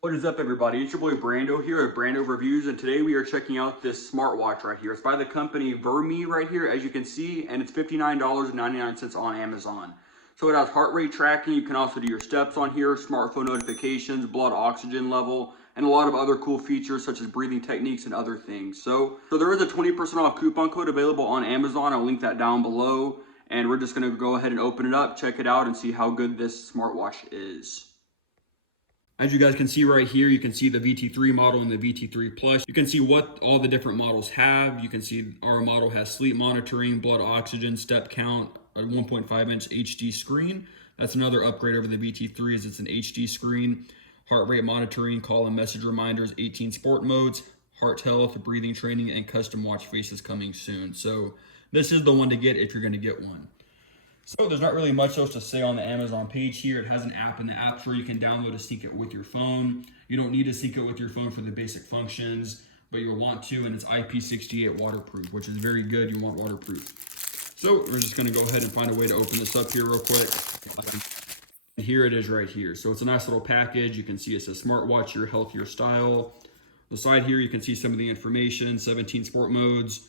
What is up, everybody? It's your boy Brando here at Brando Reviews, and today we are checking out this smartwatch right here. It's by the company Virmee right here, as you can see, and it's $59.99 on Amazon. So it has heart rate tracking. You can also do your steps on here, smartphone notifications, blood oxygen level, and a lot of other cool features such as breathing techniques and other things. So there is a 20% off coupon code available on Amazon. I'll link that down below, and we're just going to go ahead and open it up, check it out, and see how good this smartwatch is. As you guys can see right here, you can see the VT3 model and the VT3 Plus. You can see what all the different models have. You can see our model has sleep monitoring, blood oxygen, step count, a 1.5-inch HD screen. That's another upgrade over the VT3 is it's an HD screen. Heart rate monitoring, call and message reminders, 18 sport modes, heart health, breathing training, and custom watch faces coming soon. So this is the one to get if you're going to get one. So there's not really much else to say on the Amazon page here. It has an app in the App Store you can download to sync it with your phone. You don't need to sync it with your phone for the basic functions, but you'll want to, and it's IP68 waterproof, which is very good. You want waterproof. So we're just gonna go ahead and find a way to open this up here real quick. And here it is right here. So it's a nice little package. You can see it says smartwatch, your health, your style. On the side here, you can see some of the information, 17 sport modes,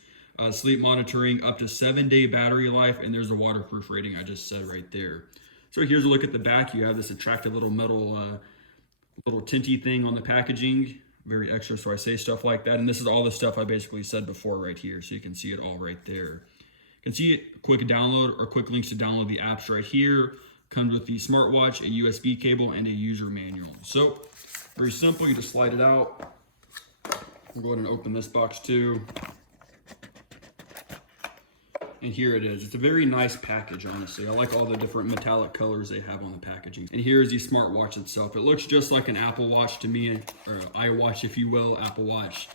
sleep monitoring, up to 7-day battery life, and there's the waterproof rating I just said right there. So here's a look at the back. You have this attractive little metal, little tinty thing on the packaging, very extra, so I say stuff like that. And this is all the stuff I basically said before right here, so you can see it all right there. You can see it, quick download or quick links to download the apps right here. Comes with the smartwatch, a USB cable, and a user manual. So very simple, you just slide it out. We'll go ahead and open this box too. And here it is. It's a very nice package, honestly. I like all the different metallic colors they have on the packaging. And here's the smartwatch itself. It looks just like an Apple Watch to me, or iWatch, if you will, Apple Watch.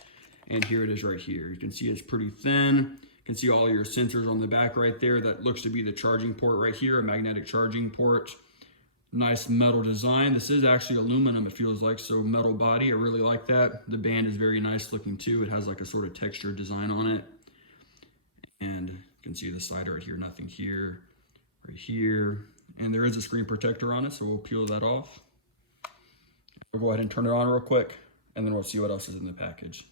And here it is right here. You can see it's pretty thin. You can see all your sensors on the back right there. That looks to be the charging port right here, a magnetic charging port. Nice metal design. This is actually aluminum, it feels like, so metal body. I really like that. The band is very nice looking too. It has like a sort of textured design on it. And you can see the side right here, nothing here, right here. And there is a screen protector on it, so we'll peel that off. We'll go ahead and turn it on real quick, and then we'll see what else is in the package.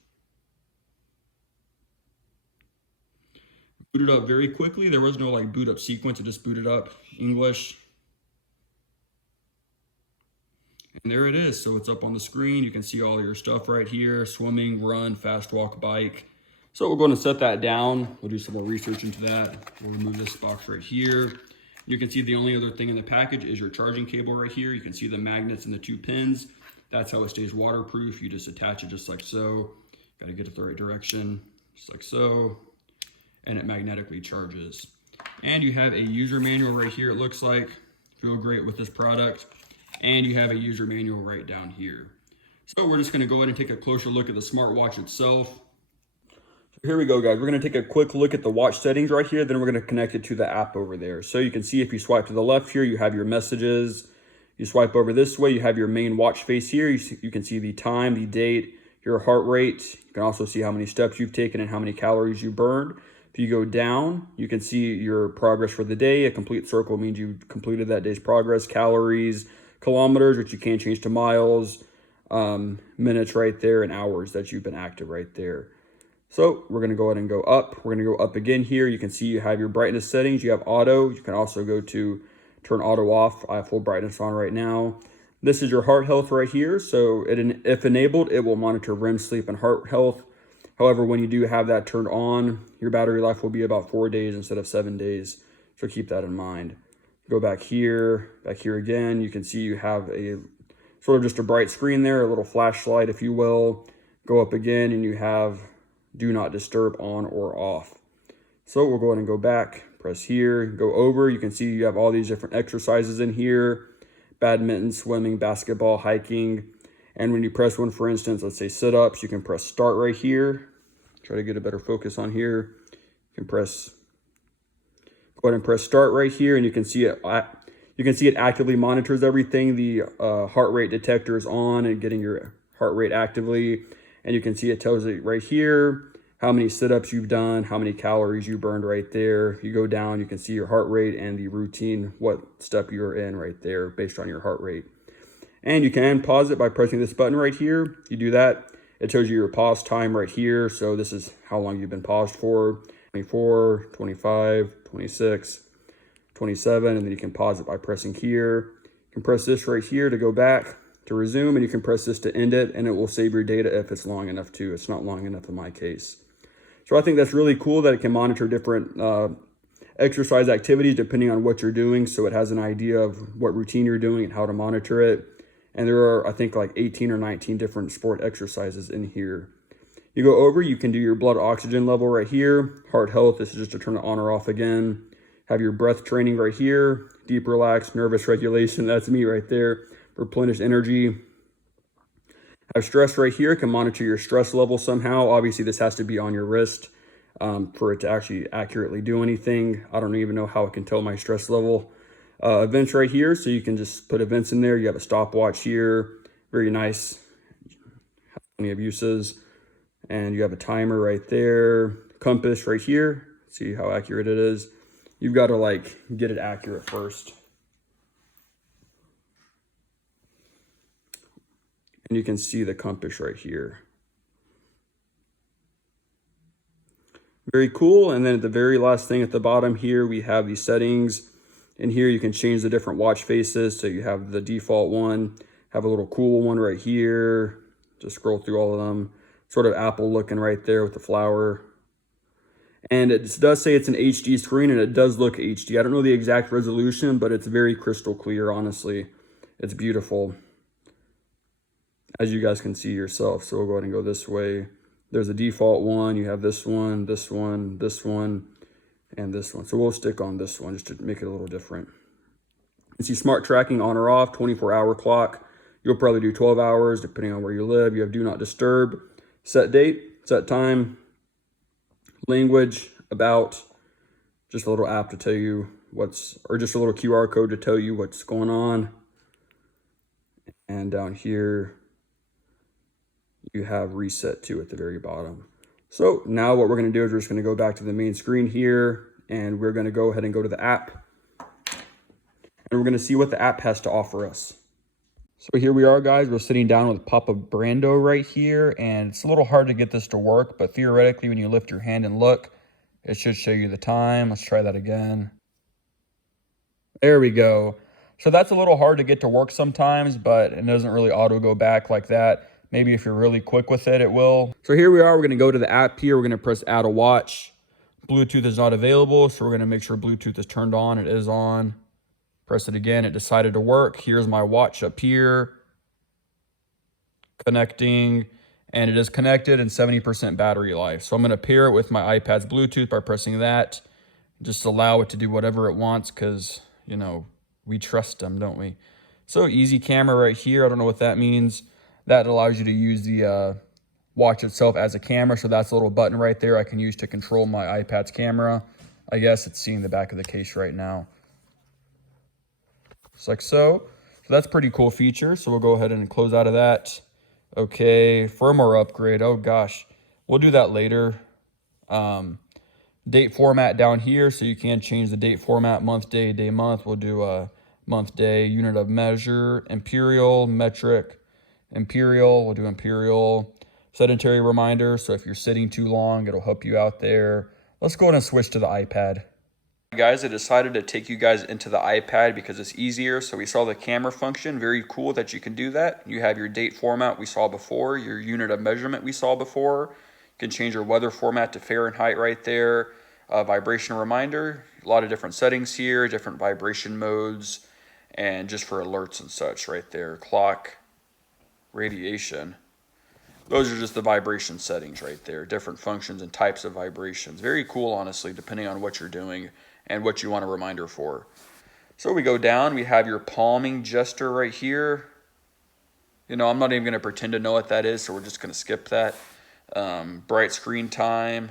Booted up very quickly. There was no like boot up sequence, it just booted up English. And there it is, so it's up on the screen. You can see all your stuff right here, swimming, run, fast walk, bike. So we're going to set that down. We'll do some more research into that. We'll remove this box right here. You can see the only other thing in the package is your charging cable right here. You can see the magnets and the 2 pins. That's how it stays waterproof. You just attach it just like so. Got to get it the right direction, just like so. And it magnetically charges. And you have a user manual right here, it looks like. Feel great with this product. And you have a user manual right down here. So we're just going to go ahead and take a closer look at the smartwatch itself. Here we go, guys. We're going to take a quick look at the watch settings right here. Then we're going to connect it to the app over there. So you can see if you swipe to the left here, you have your messages. You swipe over this way, you have your main watch face here. You can see the time, the date, your heart rate. You can also see how many steps you've taken and how many calories you burned. If you go down, you can see your progress for the day. A complete circle means you completed that day's progress. Calories, kilometers, which you can change to miles, minutes right there, and hours that you've been active right there. So we're going to go ahead and go up. We're going to go up again here. You can see you have your brightness settings. You have auto. You can also go to turn auto off. I have full brightness on right now. This is your heart health right here. So if enabled, it will monitor REM sleep and heart health. However, when you do have that turned on, your battery life will be about 4 days instead of 7 days. So keep that in mind. Go back here again. You can see you have a sort of just a bright screen there, a little flashlight, if you will. Go up again and you have do not disturb on or off. So we'll go ahead and go back, press here, go over. You can see you have all these different exercises in here: badminton, swimming, basketball, hiking. And when you press one, for instance, let's say sit-ups, you can press start right here. Try to get a better focus on here. You can go ahead and press start right here, and you can see it. You can see it actively monitors everything. The heart rate detector is on and getting your heart rate actively. And you can see it tells it right here how many sit-ups you've done, how many calories you burned right there. You go down, you can see your heart rate and the routine, what step you're in right there based on your heart rate. And you can pause it by pressing this button right here. You do that, it shows you your pause time right here. So this is how long you've been paused for: 24, 25, 26, 27, and then you can pause it by pressing here. You can press this right here to go back to resume, and you can press this to end it, and it will save your data if it's long enough to. It's not long enough in my case. So I think that's really cool that it can monitor different exercise activities depending on what you're doing. So it has an idea of what routine you're doing and how to monitor it. And there are, I think, like 18 or 19 different sport exercises in here. You go over, you can do your blood oxygen level right here. Heart health, this is just to turn it on or off again. Have your breath training right here. Deep relax, nervous regulation, that's me right there. Replenish energy. Have stress right here, can monitor your stress level somehow. Obviously this has to be on your wrist for it to actually accurately do anything. I don't even know how it can tell my stress level. Events right here, so you can just put events in there. You have a stopwatch here, very nice. Plenty of uses. And you have a timer right there. Compass right here, see how accurate it is. You've got to like get it accurate first. And you can see the compass right here. Very cool. And then at the very last thing at the bottom here, we have these settings. In here, you can change the different watch faces. So you have the default one, have a little cool one right here. Just scroll through all of them. Sort of Apple looking right there with the flower. And it does say it's an HD screen, and it does look HD. I don't know the exact resolution, but it's very crystal clear, honestly. It's beautiful, as you guys can see yourself. So we'll go ahead and go this way. There's a default one. You have this one, this one, this one, and this one. So we'll stick on this one just to make it a little different. You see smart tracking on or off, 24-hour clock. You'll probably do 12 hours depending on where you live. You have do not disturb, set date, set time, language, about, just a little app to tell you or just a little QR code to tell you what's going on. And down here, you have reset too at the very bottom. So now what we're going to do is we're just going to go back to the main screen here, and we're going to go ahead and go to the app, and we're going to see what the app has to offer us. So here we are, guys. We're sitting down with Papa Brando right here, and it's a little hard to get this to work, but theoretically when you lift your hand and look, it should show you the time. Let's try that again. There we go. So that's a little hard to get to work sometimes, but it doesn't really auto go back like that. Maybe if you're really quick with it, it will. So here we are. We're going to go to the app here. We're going to press add a watch. Bluetooth is not available, so we're going to make sure Bluetooth is turned on. It is on. Press it again. It decided to work. Here's my watch up here. Connecting, and it is connected and 70% battery life. So I'm going to pair it with my iPad's Bluetooth by pressing that. Just allow it to do whatever it wants because, you know, we trust them, don't we? So easy camera right here. I don't know what that means. That allows you to use the watch itself as a camera. So that's a little button right there I can use to control my iPad's camera. I guess it's seeing the back of the case right now. Just like so. So that's a pretty cool feature. So we'll go ahead and close out of that. Okay, firmware upgrade. Oh gosh, we'll do that later. Date format down here, so you can change the date format, month, day, day, month. We'll do a month, day, unit of measure, imperial, metric, imperial. We'll do imperial. Sedentary reminder, so if you're sitting too long, it'll help you out there. Let's go ahead and switch to the iPad. Guys, I decided to take you guys into the iPad because it's easier. So we saw the camera function, very cool that you can do that. You have your date format we saw before, your unit of measurement we saw before. You can change your weather format to Fahrenheit right there. Vibration reminder, a lot of different settings here, different vibration modes, and just for alerts and such right there. Clock, radiation. Those are just the vibration settings right there. Different functions and types of vibrations. Very cool, honestly, depending on what you're doing and what you want a reminder for. So we go down, we have your palming gesture right here. You know, I'm not even gonna pretend to know what that is, so we're just gonna skip that. Bright screen time,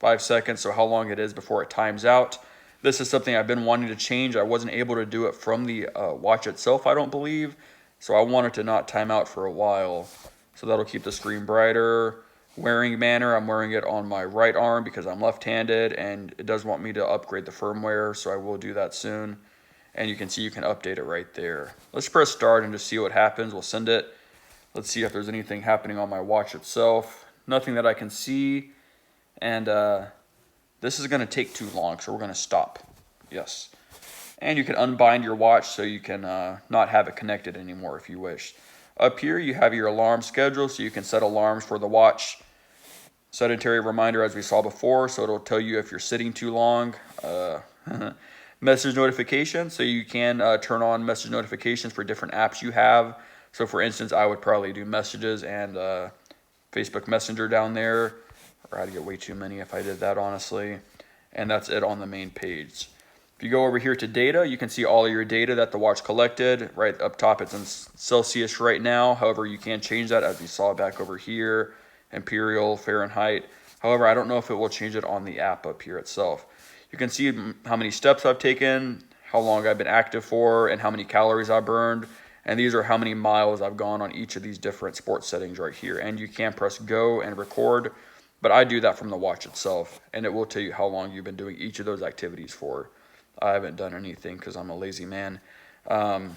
5 seconds, so how long it is before it times out. This is something I've been wanting to change. I wasn't able to do it from the watch itself, I don't believe. So I wanted to not time out for a while. So that'll keep the screen brighter. Wearing manner, I'm wearing it on my right arm because I'm left-handed, and it does want me to upgrade the firmware, so I will do that soon. and you can see you can update it right there. Let's press start and just see what happens. We'll send it. Let's see if there's anything happening on my watch itself. Nothing that I can see, and this is going to take too long, so we're going to stop. Yes. And you can unbind your watch so you can not have it connected anymore if you wish. Up here you have your alarm schedule, so you can set alarms for the watch. Sedentary reminder as we saw before, so it'll tell you if you're sitting too long. Message notifications, so you can turn on message notifications for different apps you have. So for instance, I would probably do messages and Facebook Messenger down there, or I'd get way too many if I did that, honestly. And that's it on the main page. If you go over here to data, you can see all of your data that the watch collected. Right up top, it's in Celsius right now. However, you can change that, as we saw back over here, Imperial, Fahrenheit. However, I don't know if it will change it on the app up here itself. You can see how many steps I've taken, how long I've been active for, and how many calories I burned. And these are how many miles I've gone on each of these different sports settings right here. And you can press go and record, but I do that from the watch itself, and it will tell you how long you've been doing each of those activities for. I haven't done anything because I'm a lazy man. And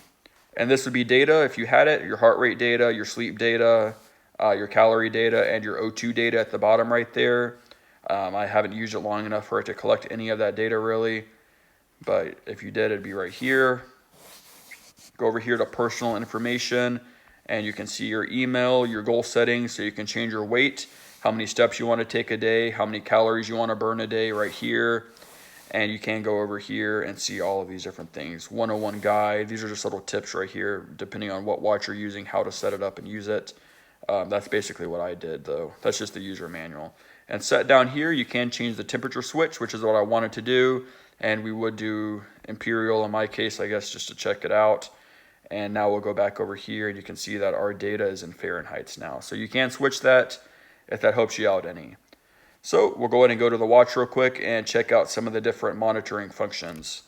this would be data if you had it, your heart rate data, your sleep data, your calorie data, and your O2 data at the bottom right there. I haven't used it long enough for it to collect any of that data really, but if you did, it'd be right here. Go over here to personal information, and you can see your email, your goal settings, so you can change your weight, how many steps you want to take a day, how many calories you want to burn a day right here. And you can go over here and see all of these different things. 101 guide, these are just little tips right here, depending on what watch you're using, how to set it up and use it. That's basically what I did though. That's just the user manual. And set down here, you can change the temperature switch, which is what I wanted to do. And we would do Imperial in my case, I guess, just to check it out. And now we'll go back over here and you can see that our data is in Fahrenheit now. So you can switch that if that helps you out any. So we'll go ahead and go to the watch real quick and check out some of the different monitoring functions.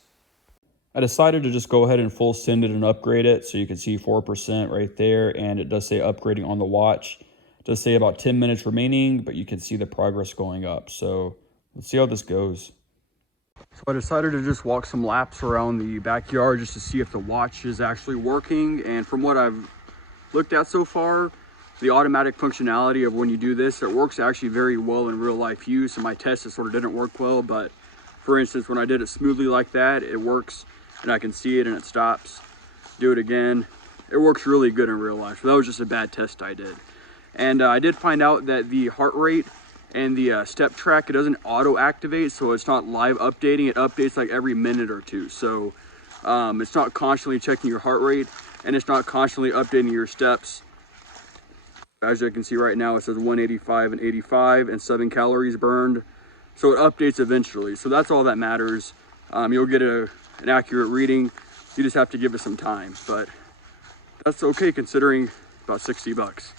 I decided to just go ahead and full send it and upgrade it. So you can see 4% right there, and it does say upgrading on the watch. It does say about 10 minutes remaining, but you can see the progress going up. So let's see how this goes. So I decided to just walk some laps around the backyard just to see if the watch is actually working. And from what I've looked at so far, the automatic functionality of when you do this, it works actually very well in real life use. In my test, it sort of didn't work well, but for instance, when I did it smoothly like that, it works and I can see it and it stops. Do it again. It works really good in real life. So that was just a bad test I did. And I did find out that the heart rate and the step track, it doesn't auto activate, so it's not live updating. It updates like every minute or two. So it's not constantly checking your heart rate, and it's not constantly updating your steps. As you can see right now, it says 185 and 85 and 7 calories burned. So it updates eventually. So that's all that matters. You'll get an accurate reading. You just have to give it some time, but that's okay considering about 60 bucks.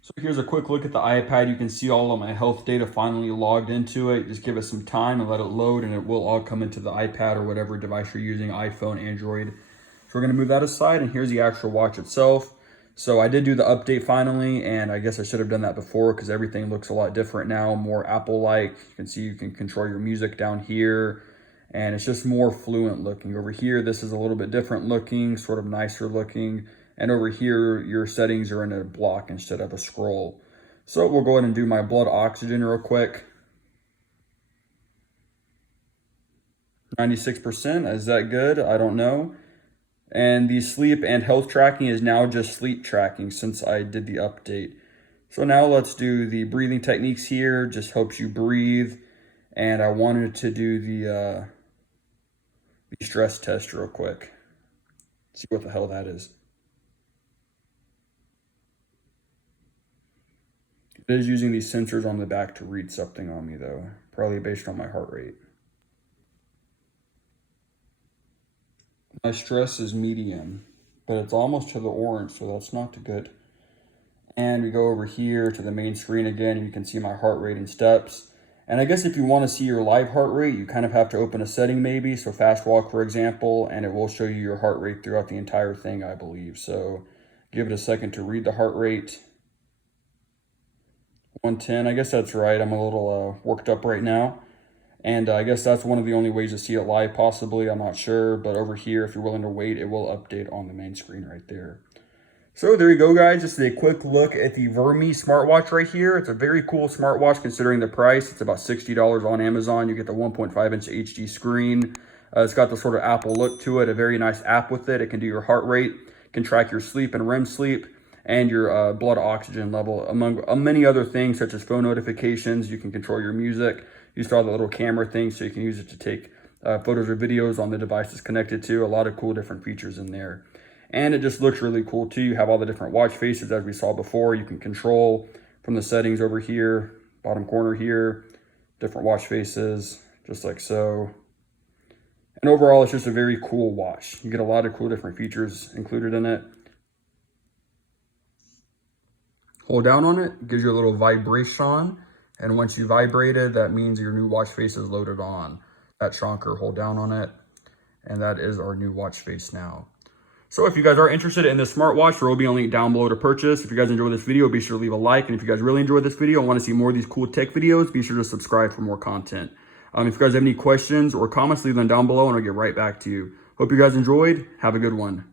So here's a quick look at the iPad. You can see all of my health data finally logged into it. Just give it some time and let it load, and it will all come into the iPad or whatever device you're using, iPhone, Android. So we're gonna move that aside, and here's the actual watch itself. So I did do the update finally, and I guess I should have done that before because everything looks a lot different now, more Apple-like. You can see you can control your music down here, and it's just more fluent looking. Over here, this is a little bit different looking, sort of nicer looking. And over here, your settings are in a block instead of a scroll. So we'll go ahead and do my blood oxygen real quick. 96%, is that good? I don't know. And the sleep and health tracking is now just sleep tracking since I did the update. So now let's do the breathing techniques here. Just helps you breathe. And I wanted to do the stress test real quick. See what the hell that is. It is using these sensors on the back to read something on me though, probably based on my heart rate. My stress is medium, but it's almost to the orange, so that's not too good. And we go over here to the main screen again, and you can see my heart rate and steps. And I guess if you want to see your live heart rate, you kind of have to open a setting maybe. So fast walk, for example, and it will show you your heart rate throughout the entire thing, I believe. So give it a second to read the heart rate. 110, I guess that's right. I'm a little worked up right now. And I guess that's one of the only ways to see it live, possibly. I'm not sure. But over here, if you're willing to wait, it will update on the main screen right there. So there you go, guys. Just a quick look at the Virmee smartwatch right here. It's a very cool smartwatch considering the price. It's about $60 on Amazon. You get the 1.5-inch HD screen. It's got the sort of Apple look to it, a very nice app with it. It can do your heart rate, can track your sleep and REM sleep, and your blood oxygen level, among many other things such as phone notifications. You can control your music. You still have the little camera thing, so you can use it to take photos or videos on the device it's connected to. A lot of cool different features in there. And it just looks really cool too. You have all the different watch faces as we saw before. You can control from the settings over here, bottom corner here, different watch faces, just like so. And overall, it's just a very cool watch. You get a lot of cool different features included in it. Hold down on it, gives you a little vibration. And once you vibrate it, that means your new watch face is loaded on. That chonker, hold down on it. And that is our new watch face now. So if you guys are interested in this smartwatch, there will be a link down below to purchase. If you guys enjoyed this video, be sure to leave a like. And if you guys really enjoyed this video and want to see more of these cool tech videos, be sure to subscribe for more content. If you guys have any questions or comments, leave them down below and I'll get right back to you. Hope you guys enjoyed. Have a good one.